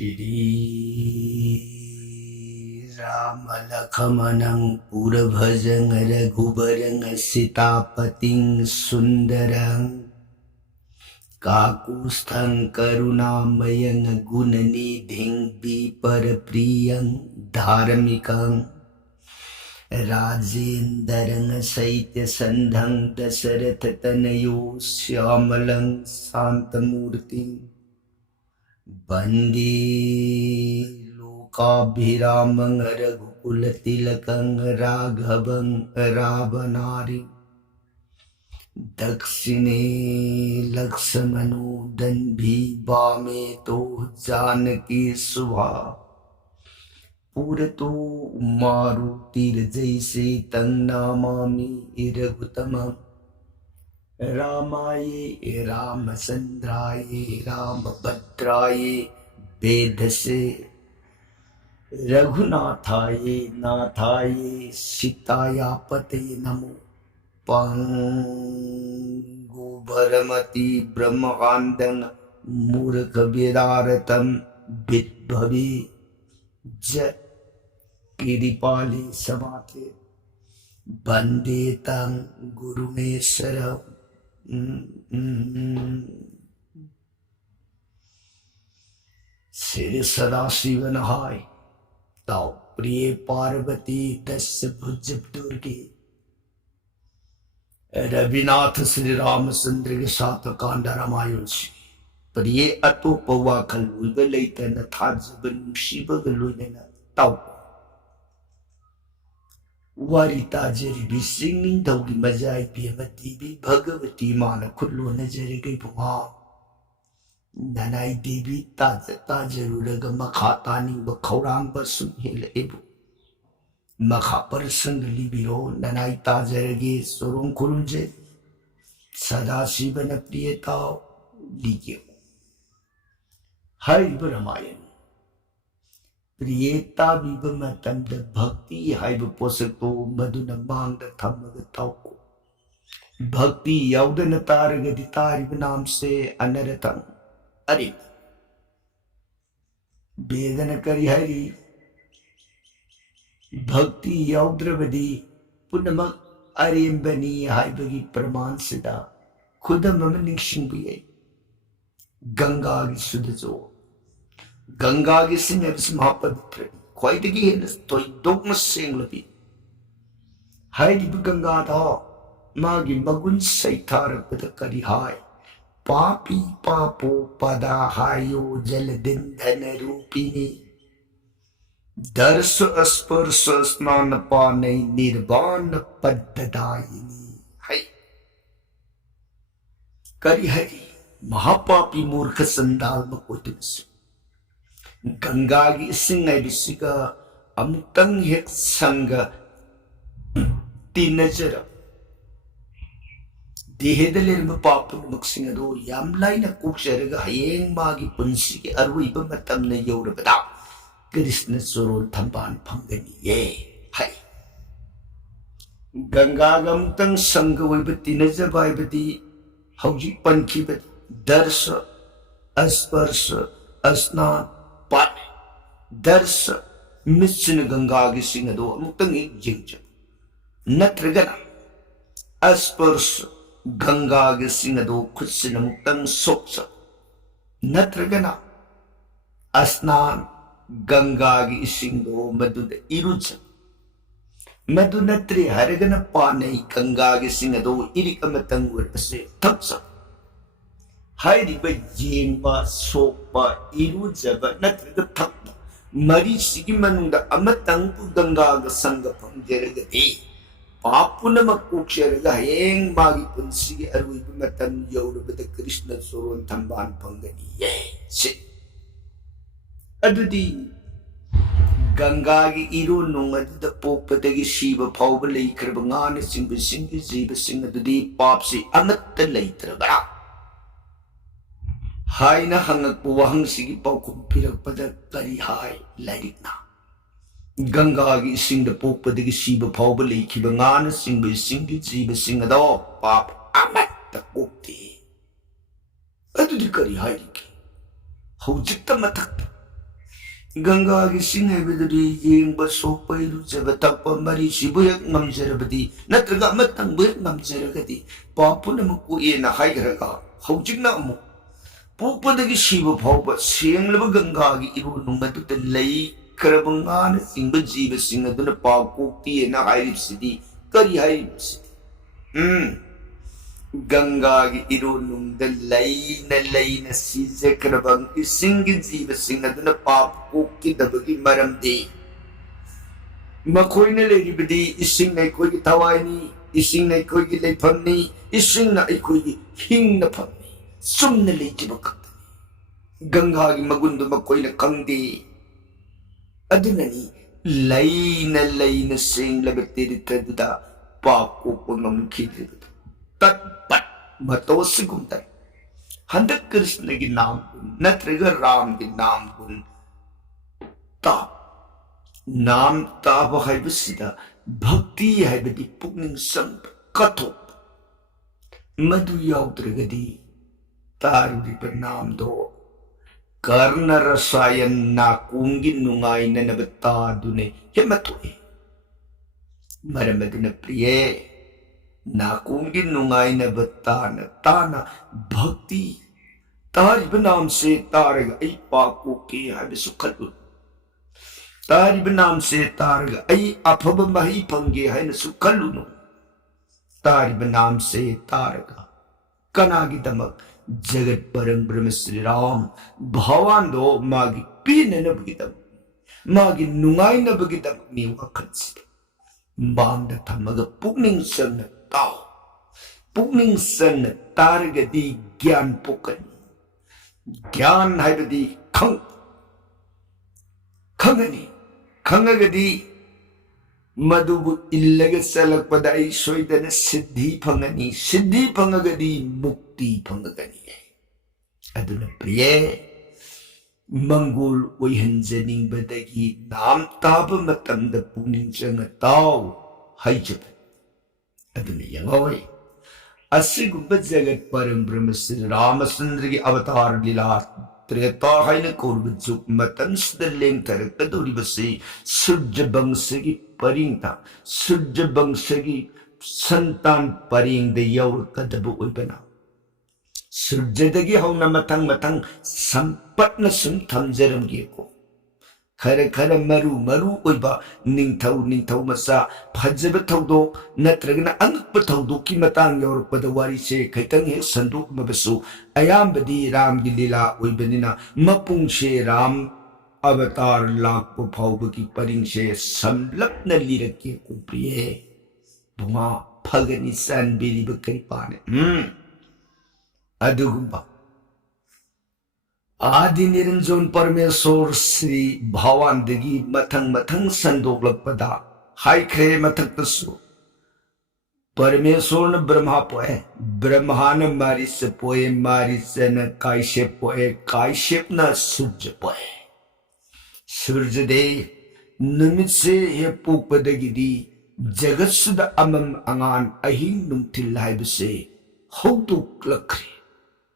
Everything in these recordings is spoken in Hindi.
Shri Rama Lakhamanang Purabhajang Raghubarang Sitapating Sundarang Kakusthang Karunamayang Gunanidhing Viparapriyang Dharmikang Rajendarang Saitya Sandhang Dasarathatanayo Syamalang Santamurti Bandi Lokabhiramang Raghukulattilakang Raghavang Ravanari Dakshine Lakshmano Danbhi Vame To Janaki Subha Purato Marutir Jaise Tang Namami Raghutamam Ramaye Ramasandraye Ramabhadraye Vedase Raghunathaye Nathaye Sitaya Pate Namo Pangu Bharamati Brahmakandang Murkhabhiraratam Vidbhavi Jat Kiripali Samate Bandetang Gurumesara Sri Sadashiva Nahai Tau Priye Parvati Dasya Bhujab Durgi Rabinath Sri Ramachandra के साथ कांडा रामायण से प्रिय अतोपवा खलुल लेते न था जबन शिव गलुने न ताऊ वारिता जरी भी सिंगिंग दौड़ी मजाई पियमती भी भगवती मान खुल्लो नजर गई भुआ ननाई देवी ताज ताजरूरग मखातानी व खौरांग बसुम हिल एबु मखा पर संग लिबिरो ननाई ताजरगे सोरों खुरुंजे सदा शिवन प्रियता लीजियो हरि रामायण प्रियता विभमतम द भक्ति हाइब पोसको मधुन मांग थमग ताको भक्ति यौदन तारगदि तारिब नाम से अनरतम अरे वेदन करि हरि भक्ति यौद्रवदि पुनमक अरेंबनी हाइबगी प्रमाण सिदा खुदम निक्षिंबिये गंगा की सुधजो गंगा की सिंह महापवित्र ख्वाइदगी है तोय दोगम सेंगलबी हाइदिब गंगा दा मागी मगुन सैथारपद करि हाय पापी पापो पदा हायो जल दिंधन रूपिणी दर्श स्पर्श स्नान पाने निर्वाण पद्दायिनी हाय करि हरि महापापी मूर्ख संदाल मकोतस गंगा की सिंह बिसिका अमुतंग हेक संग तीनजर देहदलेरम पापुन मक्सिंग अदो याम लाइना कोक्चरगा हयेंग मागी पुंसी के अरुइब मतमने यौरबदा कृष्ण स्वरोल थंबान फंगनी ये हाय गंगा गमतंग संग वइब तीनजर बाइबदी हौजी पंखिबदी दर्श स्पर्श स्नान पान दर्श मिश्न गंगा की सिंह दो अमुतंग जिंज नत्रगना स्पर्श गंगा की सिंह दो खुद से अमुतंग सोक्स नत्रगना स्नान गंगा की सिंह दो मधुद इरुज मधु नत्रि हरगन पाने गंगा की सिंह दो इरिक अमतंग से थक्स हाइरिब येंबा सोपा इरुजब नत्रग थक् मरी सिगी मनुंग अमतंग गंगा संग फंगजरगदे पापुनम कोक्षरग हयेंग मागी पुंसी अरुइब मतम यौरबद कृष्ण सोरोन थंबान फंगनी ये से अदुदी गंगा की इरो नोंगद पोपदगी शिव फाउब लेखरब गान सिंग जीव सिंह अदुदी पाप से अमत लेत्रबरा हाय न हंगक वहंग सिगी पाउकुम फिरकपद करी हाय लाइरिकना गंगा की सिंह पोपदगी शिव फाउब लेखिब गान सिंग जीव सिंह दो पाप अमत कोक्ति अदुदी करी हाय की हौजिक मथक गंगा की सिंह है येंब सोप इरुजब तक मरी सिबु हेक ngamजरबदी नत्रगा मतंग बु ngamजरगदी पापुनमकु एना हाइगरगा हौजिकना अमु पोपदगी शिव फाउब सेंगलब गंगा की इरु नुंगदुत लई करबंगान सिंग जीव सिंह दुन पाकोक्ति एना हाइरिबसिदी करी हाइरिबसिदी गंगा की इरोनुंग लईन सीजक्रबंग इसिंग जीव सिंह अदुना पाप कोकी दबगी मरम दे मखोइने लेरिबदी इसिंग नै कोई थवाइनी इसिंग नै कोई लेफमनी इसिंग नै कोई हिंग न फमनी सुमने लेजिब खतनी गंगा की मगुंदु मकोइने खंगदे अदुननी लईन सिंग लगतेरि तदुदा पाप को नमखिदे तत् मतोसिगुंदा हंदक कृष्ण की नाम गुण नत्रग राम की नाम गुण ताप नाम ताप है भक्ति है पुनिंग संग कथो मधु याउद्रगदी तारुरी नाम दो कर्ण रसायन नाकुंगी नुंगाई ननबता दुने हेमतोए मरमदुन प्रिय नाकुंगी नुंगाई न बताना ताना भक्ति तारिब नाम से तारग आई पाको के है सुखलु तारिब नाम से तारग आई अफब मही पंगे है न सुखलु तारिब नाम से तारग कनागी दमक जगत परम ब्रह्म श्री राम भगवान दो मागी पीन न बगिदम मागी नुंगाई न बगिदम मी वखत बांग थमग पुनिंग सन ताओ पुनिंग सन तारगदी ज्ञान पोकन ज्ञान है बदी खंग खंगनी खंगगदी मधुबु इल्लग सलक पदाई सोइदन सिद्धि फंगनी सिद्धि फंगगदी मुक्ति फंगगनी अदुन प्रिय मंगोल ओइहंजनिंग बदगी नाम ताब मतंद पुनिंग सन ताओ हाइजब अदुन यंगोय असिगुब जगत परम ब्रह्म श्री रामचंद्र की अवतार लीला त्रेता है कौरव जुग मतंसद लेंथर कदोरिबसे सूर्य वंश की परिंग था सूर्य वंश की संतान परिंग दे यौर कदब ओइबना सूर्यदगी हौना मथंग मथंग संपत्न सुम थमजरम गेको खरे खरे मरु मरु ओइबा निंथौ मसा फजब थौदो नत्रगना अंगप थौदो की मतंग यौरपद वारी से खैतंग हे संदूक मबसु अयामबदी राम की लीला ओइबनिना मपुंग से राम अवतार लाख फाउब की परिंग से समलपन लिरके को प्रिय बुमा फगनी सन बेरी बकरी पाने अदुगुबा आदि निरंजन परमेश्वर श्री भगवान दगी मथंग मथंग संदोकलपदा हाइख्रे मथक्तसु परमेश्वर न ब्रह्मा पोए ब्रह्मा न मारिस पोए मारिस न काश्यप पोए काश्यप न सूर्य पोए सूर्य दे निमित से हे पोपदगिदी जगत सुद अमम अंगान अहिंग नुंथिल हाइबसे हौदोक्लख्रे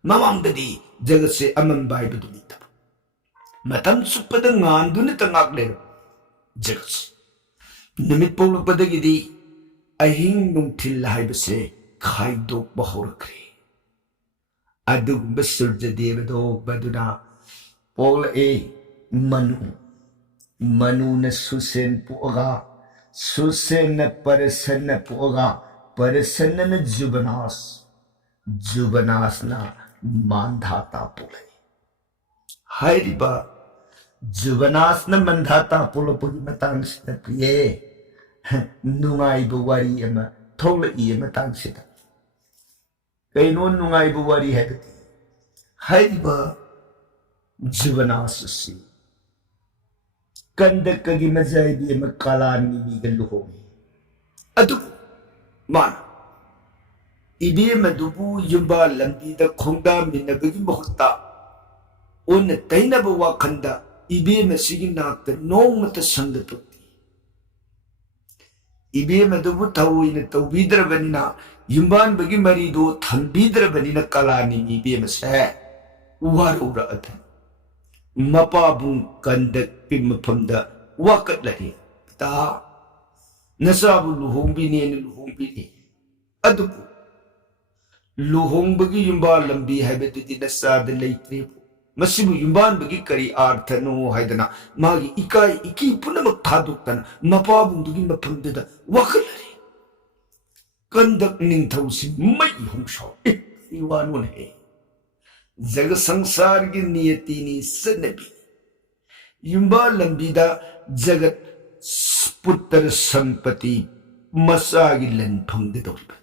ममांगददी जगत से अमन बाई बदुनिता मतम सुपद गांदुन तंगाकले जगत निमित पोलपदगिदी अहिंग नुंथिल हाइबसे खाइदोक बहौरख्रे अदुगुब सूर्य देवदो बदुना पोल ए मनु न सुसेन पोगा सुसेन न परसन पोगा परसन न जुबनास जुबनास ना मानधाता पुले हाइरिबा जुबनास न मंधाता पुल पुगी मतंग से प्रिय नुंगाई बुवारी अमा थोल ई मतंग से कैनो नुंगाई बुवारी है हाइरिबा जुबनास से कंदक की मजाई भी अमा कालानी भी गल्लु होगी अदु मान इबे मधुबु युबा लंबी द खोंदा मिनबगी महत्ता उन तैनब वाखंदा इबे मसिगी नाक नोंगमत संगतोती इबे मधुबु थौइन तौबीद्रबनिना युबान बगी मरीदो थंबीद्रबनिना कलानी इबे मसे वारुरअत mapabung kandak pimapamda wakat lari ta nasabu luhongbini ni luhongbini adubu luhongbagi yumba lambi haibatuti nasada leitre masibu yumban bagi kari arthano haidana magi ikai iki punamak thaduktan mapabung dugi mapamda wakat lari kandak ningthausi mai hongso iwanun he जग संसार की नियति नी सनबी युंबा लंबीदा जगत पुत्र संपत्ति मसा की लन फंगदे दौरिबा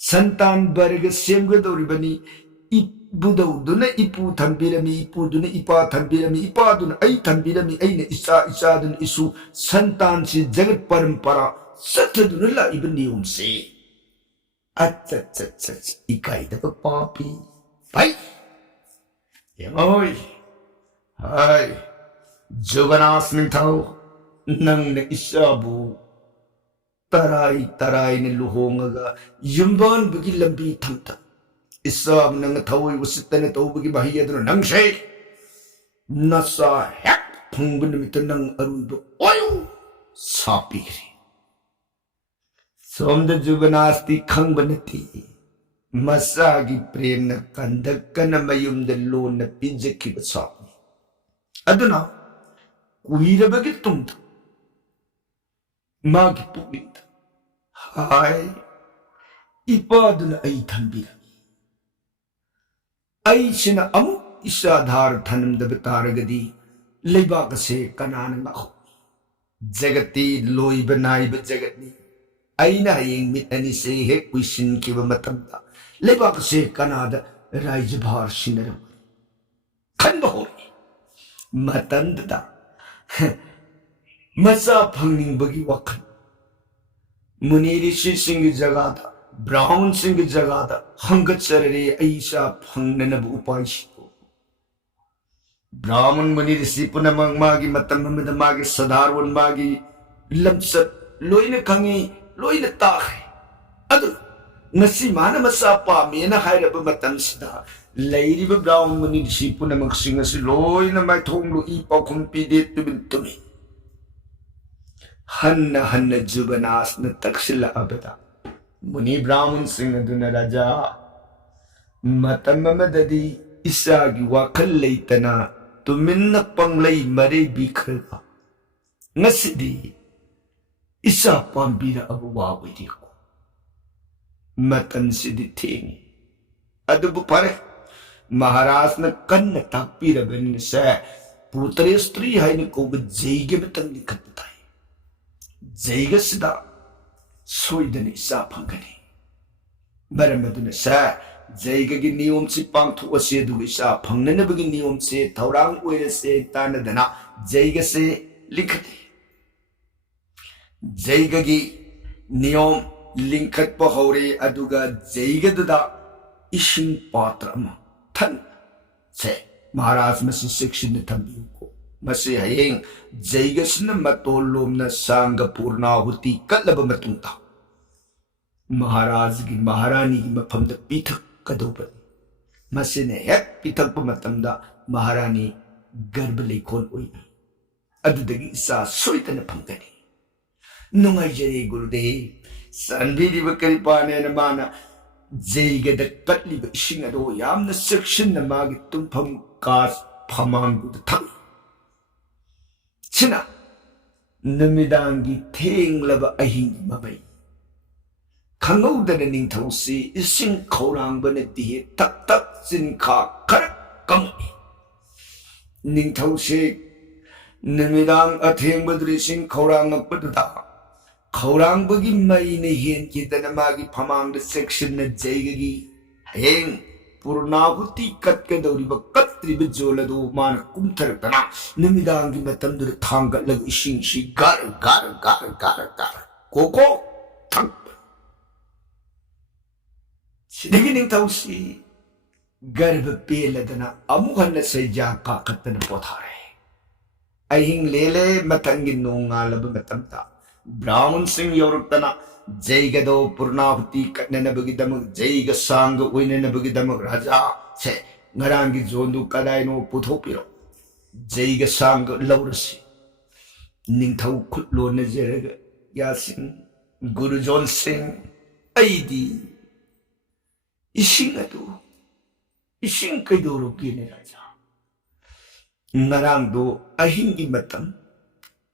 संतान वर्ग सेमगे दौरिबनी इपुदौदुना इपु थंबिरमी इपुदुना इपा थंबिरमी इपादुना आई थंबिरमी आईने इसा इसादुना इसु संतान से जगत परंपरा सत्यदुना लाइबा नियम से अच्छा इकाई दब पापी भाई यमोई हाय जुगनास निथाओ नंग ने इशाबू तराई ने लुहोंगा युम्बान बगी लंबी थमता इसाब नंग थाओई वसितने तो बगी भाई यदनो नंग शे नसा हैक फंगबन मित नंग अरुब ओयो सापीरी सोमद जुगनास्ती खंगबनती मसागी प्रेम न कंदकन मयुमद लोन पिजकी बसापनी अदुना कुहिरबगी तुमद मागी पुगिंद हाय इपादुना आई थंबिरमी आई सिना अमु इसाधार थनमदब तारगदी लेबाक से कनान नाखो जगती लोइब नाइब जगतनी आईना येंग मितनी से हे क्विशन की मतमदा लेबाक से कनादा राइज भार सिनरम खन बहोरी मतंददा मसा फंगनिंग बगी वखन मुनीरी सिंह जगह दा ब्राह्मण सिंह जगह दा हंगत चररे ऐसा फंगनब उपायशिको ब्राह्मण मुनीरी सी पुनमंग मागी मतम मद मागी सदारवन मागी लमसत लोइने खंगी लोइने ताखे अदु नसी मान मसा पामेना हायरब मतम सिदा लैरिब ब्राह्मण मुनीरी सी पुनमंग सिंह से लोइने माय थोंगलो ई पाखुम पीदे तुबिन तुमी हन्न जुबनास न तक्षिल अबदा मुनि ब्राह्मण सिंह दुन राजा मतम मददी इसागी वाखल लेतना तुमिन्न पंगलई मरे बिखरगा नसिदी इसा पांबीरा अब वावरिको मतन सिदी थेंगी अदुबु फरे महाराज न कन्न ताकपीरबन से पुत्रे स्त्री हाइन कोब जैगे मतन लिखता है जैगे सिदा सोइदने इसा फंगने मरमदुन से जैगे की नियम से पांगथु असे दुगे इसा फंगने बगी नियम से थौरांग ओइरे से तानदना जैगे से लिखते जैगे की नियम लिंखत पहौरे अदुगा जैगे दुदा इशिंग पात्र अमा थन से महाराज मसी शिक्षण थंबियु को मसे हयेंग जैगसन मतोलोमना सांग पूर्णाहुति कलब मतुंता महाराज की महारानी की मफमद पीथक कदोबन मसे ने हेक पीथक मतमदा महारानी गर्भ लेखोन ओइनी अदुदगी सा सोइतन फंगनी नुंगाइजरे गुरुदेव संबीरिब करिपाने न माना जैगद कटलिब इशिंग अदो यामना सेक्शन न मागी तुमफम कास फमांगुद थम छिना नमिदांगी थेंगलब अहिंग मबई खंगौदन निंथौसी इसिंग खौरांगबन दिहे तक तक सिनखा खरक कमई निंथौसे नमिदांग अथेंगबद्रिसिंग खौरांगपददा खौरांगबगी मईने हेन किदन मागी फमांग सेक्शन न जैगगी हेंग पूर्णाहुति कत्कदौरिब कत्रिब जोलदो मान कुमथरतना निमिदांगी मतमदुर थांगलग इशिंग शी गार गार गार गार गार कोको थंग सिदगी निंथौसी गर्भ पेलदना अमुहन सैजा काकतन पोथारे अहिंग लेले मतंगी नोंगालब मतमता ब्राह्मण सिंह यौरक्तना जैगदो पूर्णाहुति कटनबगिदमक जैग सांग ओइनबगिदमक राजा से ngarangi zondu kadaino puthopiro jaiga sang laurasi ningthau khutlo na jeraga yasin guru jon singh aidi ising adu ising kaidoro kine raja ngarang do ahingi matam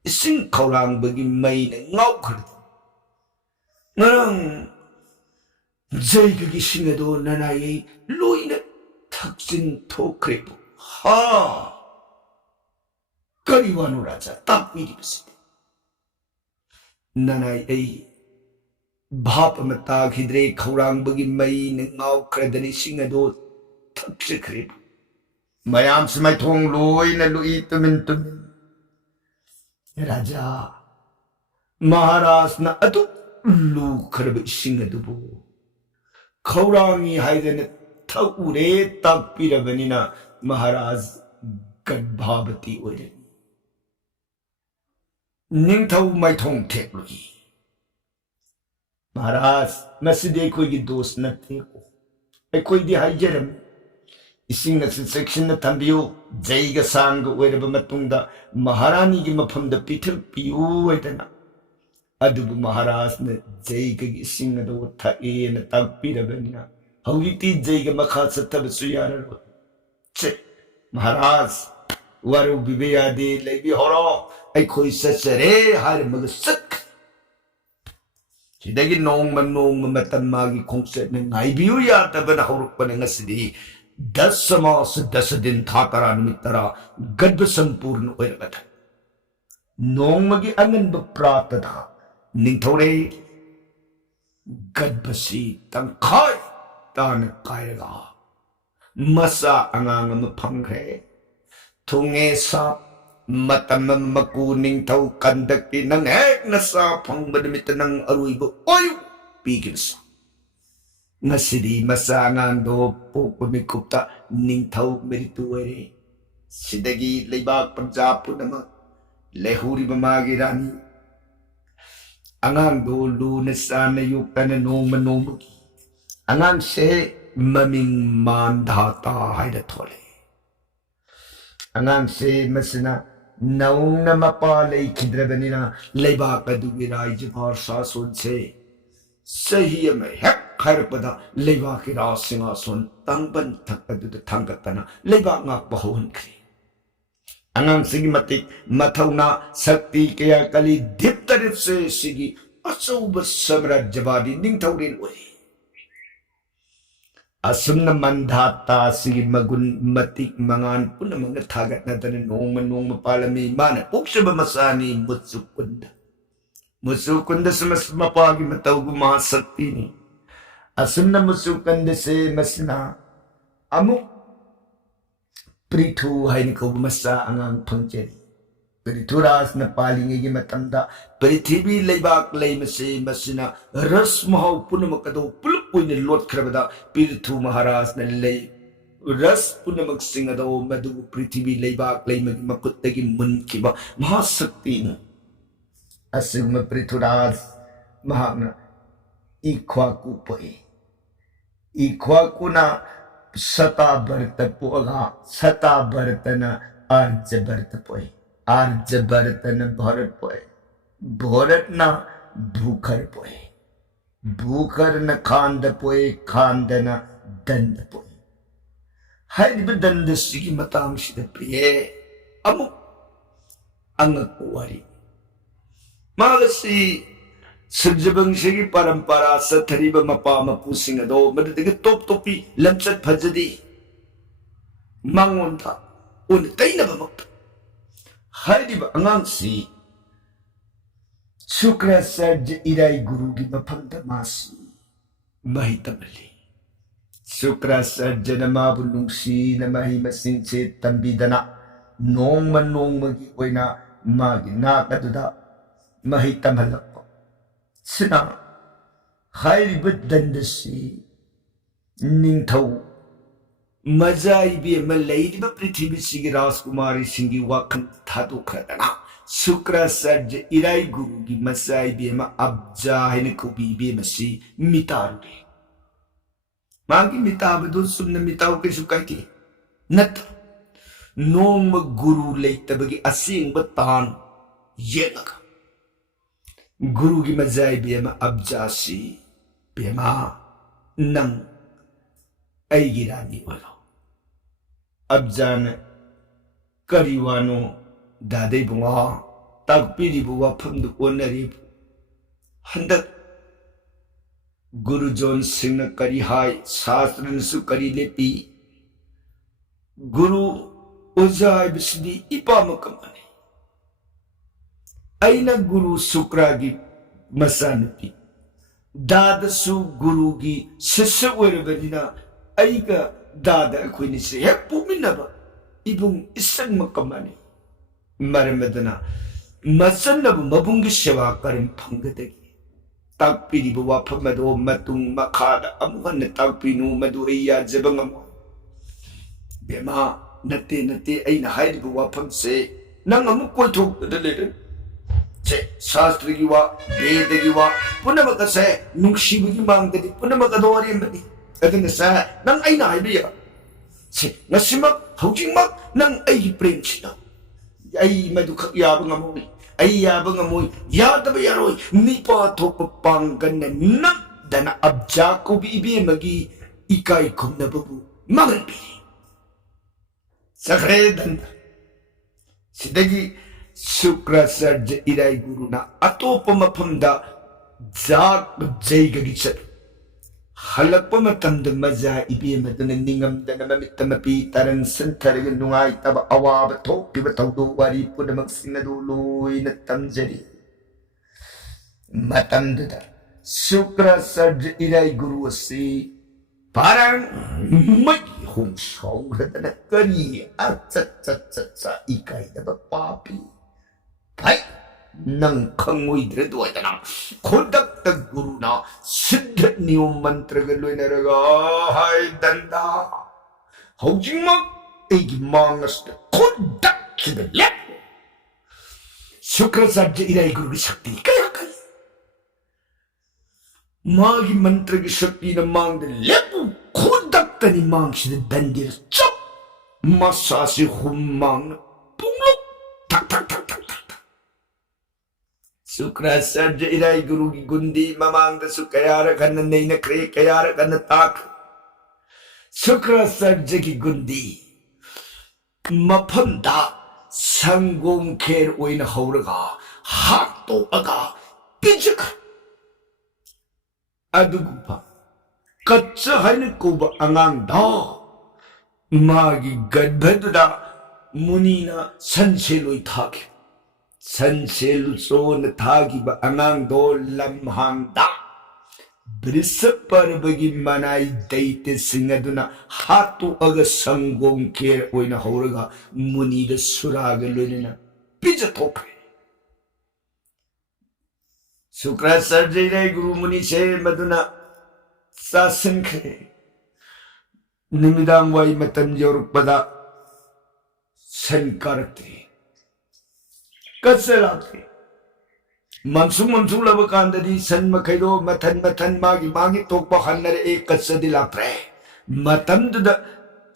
ising khaurang bagi mai na ngau khurdo ngarang jaiga gi singado nanai loina thaksin thokrebu ha kariwanu raja tapiri bisi nanai ai bhap mata khidre khaurang bagi mai na ngau khradani singado thaksikrebu mayam smai thong loina lui tumin tumin raja maharaj na adu lu kharab singadubu khaurangi haidana thaure takpirabanina maharaj gadbhavati oire ningthau maithong theklugi maharaj maside koi gi dos natte ko ekoi di haijaram ising na section na thambiu jaiga sang oiraba matungda maharani gi mafamda pithil piu oidana adubu maharaj na jaiga gi ising ado thae na takpirabanina hawiti jaiga makha sattabasu yararo che maharaj waru bibeyade leibi horo aikoi sasare har mag sak sidagi nong matam magi khongset na ngaibiu ya tabana horukpa na ngasidi 10 समास 10 दिन थातरा निमित्तरा गद्भ संपूर्ण ओइरगत नोंमगी अंगनब प्रातदा निंथौरे गद्भसी तंखाय तान कायरगा मसा अंगांगम फंगरे थुंगे सा मतम मकु निंथौ कंदकि नंग हेक नसा फंगबद मित नंग अरुइबो ओयु पीगिनसा ngasidi masangan do pokon mikupta ningthau meritu oire sidagi leibak punjab punama lehuri mamagi rani angang do lu na sana yukana noma nomugi angang se maming mandhata haida thole angang se masna naung na mapalai khidrabanina leibak adugi raija bharsa sunse sahi mein hek खायरपदा लेबा की राज सिंहासन तंगबन थकदुद थंगतना लेबा ngak bahon khri angang sigi matik mathawna sakti kaya kali diptarip se sigi achauba samrajyabadi ningthaurin oi asumna mandhata sigi magun matik mangan punamanga thagatna tane nongma palami mana pokshaba masani mutsukunda samasmapagi matawgu mahasakti ni asumna musukande se masna amu prithu haini ko masa angang phangcheri prithuras na palingi gi matamda prithibi leibak leimase masna ras mahau punamakado pulpuine lot khrabada prithu maharaj na lei ras punamak singado madu prithibi leibak leimagi makuttagi munkiba mahasakti na asumna prithuras mahana ikwa kupoi ikwa kuna sata barta poga sata bartana arja barta poi arja bartana bharat poi bharat na bhukhar poi bhukhar na khanda poi khandana dand poi haid dand sigi matam sida priye amu angakwari magasi Sujabangshigi parampara sathariba mapa mapusingado madadagi top topi lamchat phajadi mangonda un tainaba mak haidiba angangsi Sukrasarja irai guru gi maphamda masi mahitamali Sukrasarja namabu nungsi namahi masingche tambidana nongma gi oina magi nakaduda mahitamhalak sina hairiba dandasi ningthau majai bi malaidiba prithvi sigi rajkumari singi wakhan thadukradana Sukrasarja irai guru gi masai bi ma abja haina kubi bi masi mitaru magi mitabadu sunna mitaw ke sukaiti नत नोम गुरु लेतबगी असेंग तान येगा गुरु की मजाई बेमा अब्जासी बेमा नंग ऐगी रानी वालो अब्जान करीवानो दादे बुआ ताकपीरी बुआ फंद ओनरी हंदक गुरु जोन सिंह करी हाय शास्त्र सु करी लेपी गुरु ओजाय बिस्दी इपा मकमने ऐना गुरु शुक्रा की मसानपी दादसु गुरु की शिष्य ओरबनिना ऐगा दादा अखोइनि से हे पुमिनबा इबुंग इसंग मकमने मरमदना मसन्नब मबुंगी सेवा करम फंगदगी ताकपीरिब वाफम अदो मतुंग मखादा अमुहन ताकपीनु मदु अय्या जबंगम बेमा नते नते ऐना हाइरिब वाफम से नंग अमु कोइथोक दलेरे से शास्त्र की वा वेद की वा पुनमक से नुंगशिबगी मांगदि पुनमक अदोरेमबनि अदन सा नंग ऐना हाइबिया से नसिमक हौजिमक नंग ऐ प्रेम छिना ऐ मदु खक याबंगमोई ऐ याबंगमोई यादब यारोई निपा थोप पांगन नंग दना अब्जा को बीबी मगी इकाई खुमनबबु मंगलबी सखरे दंद सिदगी शुक्राचार्य इराई गुरुना अतोप मफमदा जाक जैगगी चत हलप मतमद मजा इबेमदन निंगमदन ममितमपि तरन संथरग नुंगाई तब अवाब थोकिब तौदो वारी पुनमक सिंगदो लोइना तमजरी मतमददा शुक्राचार्य इराई गुरु असी पारंग मै हुम सौरदन करी अच्छा इकाई दब पापी भाई नंग खंगोइद्रे दोयदना खोदक गुरुना सिद्ध नियम मंत्र गलोइनरगा हाय दंदा हौजिंगमक एगी मांगस्ट खोदक किदले शुक्राचार्य इराई गुरु की शक्ति कया कई मागी मंत्र की शक्ति न मांग दे लेपु खोदक तनी मांग से दंदिर चप मसा से हुम मांग पुंगलो ठक ठक ठक ठक शुक्राचार्य इराई गुरु की गुंदी ममांग दसु कयार गन नैन क्रे कयार गन ताक शुक्राचार्य की गुंदी मफमदा संगोम खेर ओइन हौरगा हाथ तो अगा पिजक अदुगुपा कच्चा हन कुब अंगांग दा मागी गड्भदुदा मुनीना संसेलोई थाके संसेलु सोन थागिब अंगांग दो लम्हांगदा बृहस्पतिबगी मनाई दैते सिंगदुना हातु अग संगोम केर ओइना हौरगा मुनीद सुराग लोइना पिजथोखे शुक्राचार्य इराई गुरु मुनि से मदुना सासंखे निमिदांग वाई मतम यौरपदा संकारते कसलाते ममसुम लब कांददी सन मखैदो मथन मथन मागी तोप हन्नर एक कसदी लात्रे मतमदुद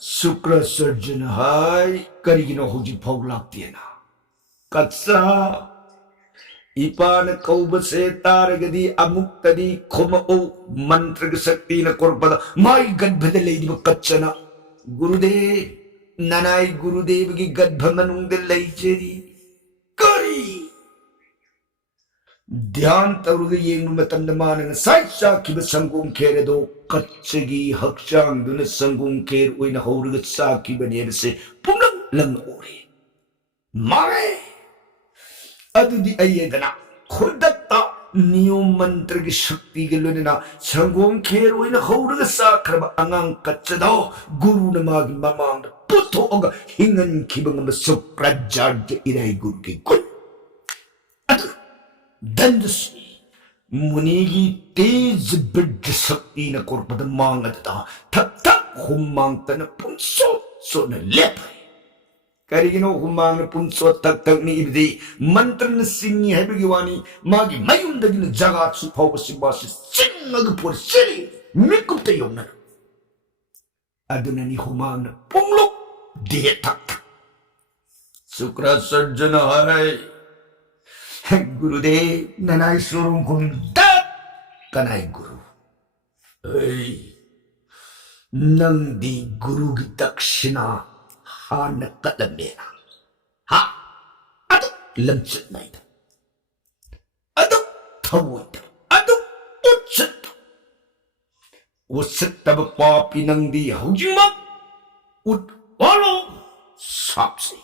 शुक्राचार्य हाय करिगिनो होजि फौ लाक्तियना कत्सा इपान कौब से तारगदी अमुक्तदी खुमओ मंत्र शक्ति न कोरपद माई गद्भद लेदिब कच्चना गुरुदेव ननाई गुरुदेव की गद्भ मनुंग लेजेरी करी ध्यान तरुग येंगु मतंद मानन साइचा किब संगुम खेरेदो कच्चगी हक्चांग दुन संगुम खेर ओइन हौरग साकी बनेरसे पुनंग लंग ओरे मारे अदुदी अयेदना खुदत्ता नियम मंत्र की शक्ति के लोनेना संगोम खेर ओइन हौरग साखरब अंगांग कच्चदो गुरु न मागी ममांग पुथो अग हिंगन खिबंग शुक्राचार्य इराई गुरु के गुण दंदसी मुनि की तेज बिड शक्ति न कोरपद मांगता थक थक हुम मांगतन पुंसो सोन लेप करिगिनो हुम मांग पुंसो तक तक नि इबदी मंत्र न सिंगी है बिगवानी मागी मयुम दगिन जगा सुफाव सिबास सिंगग पुर सिरी मिकुते योना अदुननी हुम मांग पुंगलो दे थक शुक्राचार्य है गुरुदेव ननाई स्वरूप को कनाई गुरु नंदी गुरु की दक्षिणा हान कलमेना हा अदु लंचत नहीं था अदु थवोइता अदु उच्चत उच्चतब पापी नंदी हौजिमक उत वालो सापसे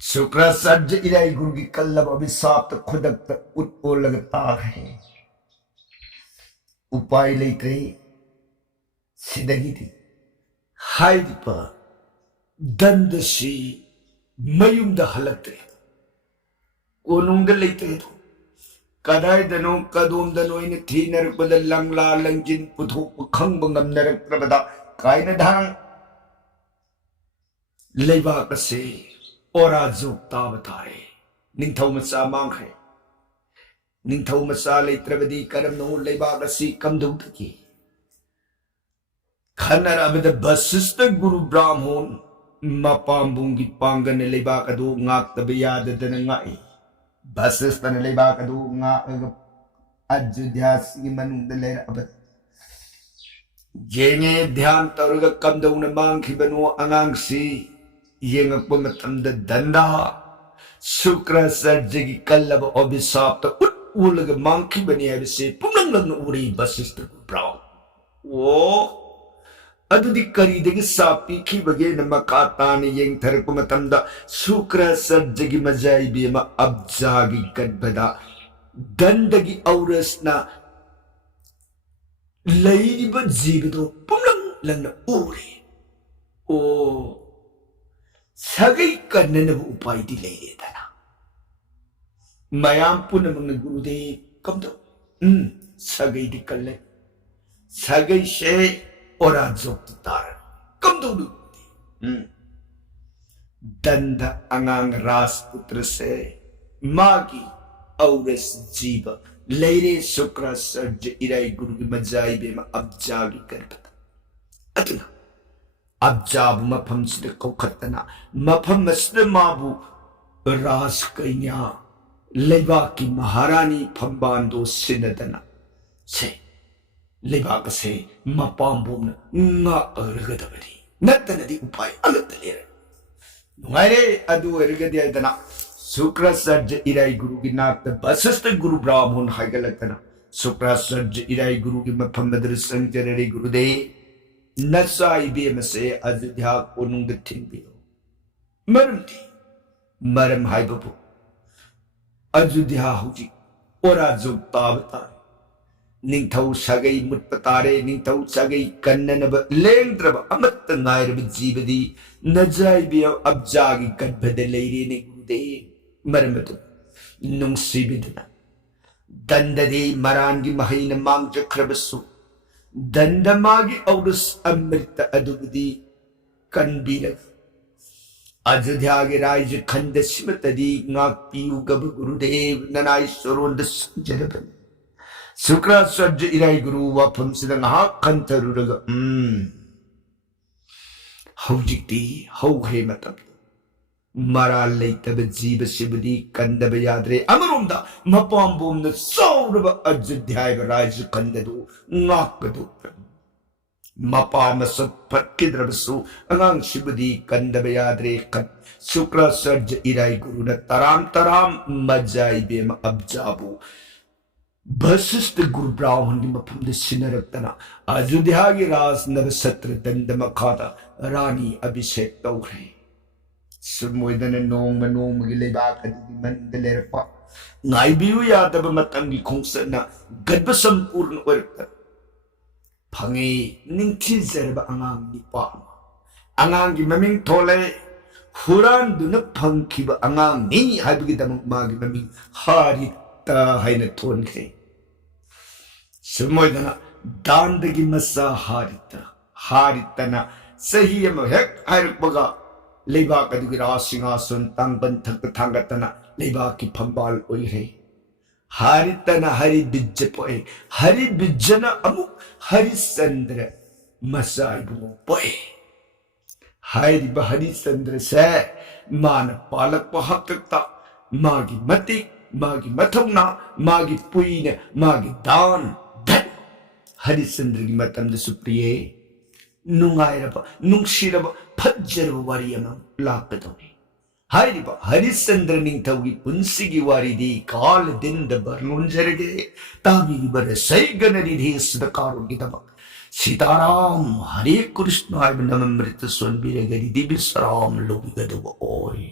शुक्राचार्य इराई गुरु की कल्लब अभिशाप खुदक उत ओ लगता है उपाय लेते सिदगिदी हाइदिपा दंदसी मयुंद हलक्ते कोनुंग लेते तो कदाइदनो कदोमदनो इन थीनरपद लंगला लंजिन पुथोप खंग ngमनरक्त्रबदा कायन धांग लेबाक से ओरा जोक्ता बतारे निंथौ मचा मांगखे निंथौ मचा लेत्रबदी करमनो लेबाक असि कमदौतकी खनर अबद बसिष्ठ गुरु ब्राह्मण मपाम्बुंगी पांगन लेबाक अदो ngaktab yadadन ngai बसिष्ठ ने लेबाक अदो ngak अयोध्या की मनुंग लेर अब जेंगे ध्यान तौरग कमदौन मांगखिबनो अंगांगसी येंगप मतमद दंदा शुक्राचार्य की कल्लब अभिशाप उत उलग मांगखिबनी हैबसे पुंगलंग उरी बसिष्ठ ब्राह्मण ओ अदुदी करीदगी सापी खिबगे नमका ताने येंगथरप मतमदा शुक्राचार्य की मजाइबी म अब्जागी गदबदा दंडगी औरसना लैरिब जीवदो पुंगलंग लंग उरी ओ सगै कन्ननब उपाय दी लेरेदना मयाम पुनमंग गुरुदेव कमदो सगै दी कल्ले सगै से ओरा जोक्ति तार कमदो दंड अंगांग राजपुत्र से मागी औरस जीव लेरे शुक्राचार्य इराई गुरु की मजाइबे में अब्जागी करबता अतुना अब्जाब मफम सिद कौखतना मफम मस्द माबू रास कन्या लेबा की महारानी फंबांदो सिनदना से लेबा से मपाम्बोम ना अरगदबरी नतनदी उपाय अलत लेर नुगाइरे अदु अरगदि आदना शुक्राचार्य इराई गुरु की नाक बसिष्ठ गुरु ब्राह्मण हाइगलतना शुक्राचार्य इराई गुरु की मफम मदर संजरे गुरुदेव नसाई बेम से अयोध्या कोनुंग थिंबियो मरमती मरम हाइबबु अयोध्या हुजी ओरा जोग ताबता निंथौ सगै मुत्पतारे निंथौ सगै कन्ननब लेंद्रब अमत्त नायरब जीवदी नजाइबियो अब्जागी गद्भद लेरे ने गुरुदेव मरमतु नुंगसिबिदना दंददे मरानगी महिन मांग जख्रबसु दंडमागी औरस अमृत अदुबदी कनबीरक अयोध्या के राज्य खंड सिमतदी ngakpiu gab गुरुदेव ननाई सरोंद संजरबन शुक्राचार्य इराई गुरु वाफम सिदा ngahak खंथरुरग हौजिक्ति हौहे मतब मरा लेतब जीव शिवदी कंदब यादरे अमरोंदा मपाम्बोम न सौरब अयोध्या राज्य खंडदो ngakदो मपा मसत फटकिद्रबसु अंगांग शिवदी कंदब यादरे खत शुक्राचार्य इराई गुरु न तराम तराम मजाई बेम अब्जाबु वशिष्ठ गुरु ब्राह्मण की मफम सिनरक्तना अयोध्या के राज नव सत्र दंड मखादा रानी अभिषेक तौरे सुमोदन नोंग नोंग की लेबाक मंद लेरपा नाइबियु यादब मतंगी खोंसना गद्ब संपूर्ण वर्त फंगे निंथि जरब अंगांग निपा अंगांग की ममिंग थोले हुरान दुन फंखिब अंगांग नि हाबिगी दमक मागी ममिंग हारिता हाइन थोनखे सुमोदन दांदगी मसा हारिता हारितना सही अम हेक हारबगा लेबाक अदुगी रासिंहासन तांगबन थक थांगतना लेबाक की फंबाल ओइरे हारितना हरि बिज्ज पोए हरि बिज्जना अमु हरिचंद्र मसाइबु पोए हायरिबा हरिश्चंद्र से मान पालक हकता मागी मति मागी मथौना मागी पुईने मागी दान धन हरिश्चंद्र की मतम सुप्रिय नुंगाइरबा नुंगसिरबा फज्जरबा वारी अमा लाकदौनी हायरिबा हरिश्चंद्र निंगथौगी पुंसिगी वारीदी काल दिन द बरलोंजरगे ताबीरिबर सैगनरिधि सदकारोगिदबा सीताराम हरे कृष्ण आय नममृत सोनबीरगरी दिव्य सराम लोबिगदब ओय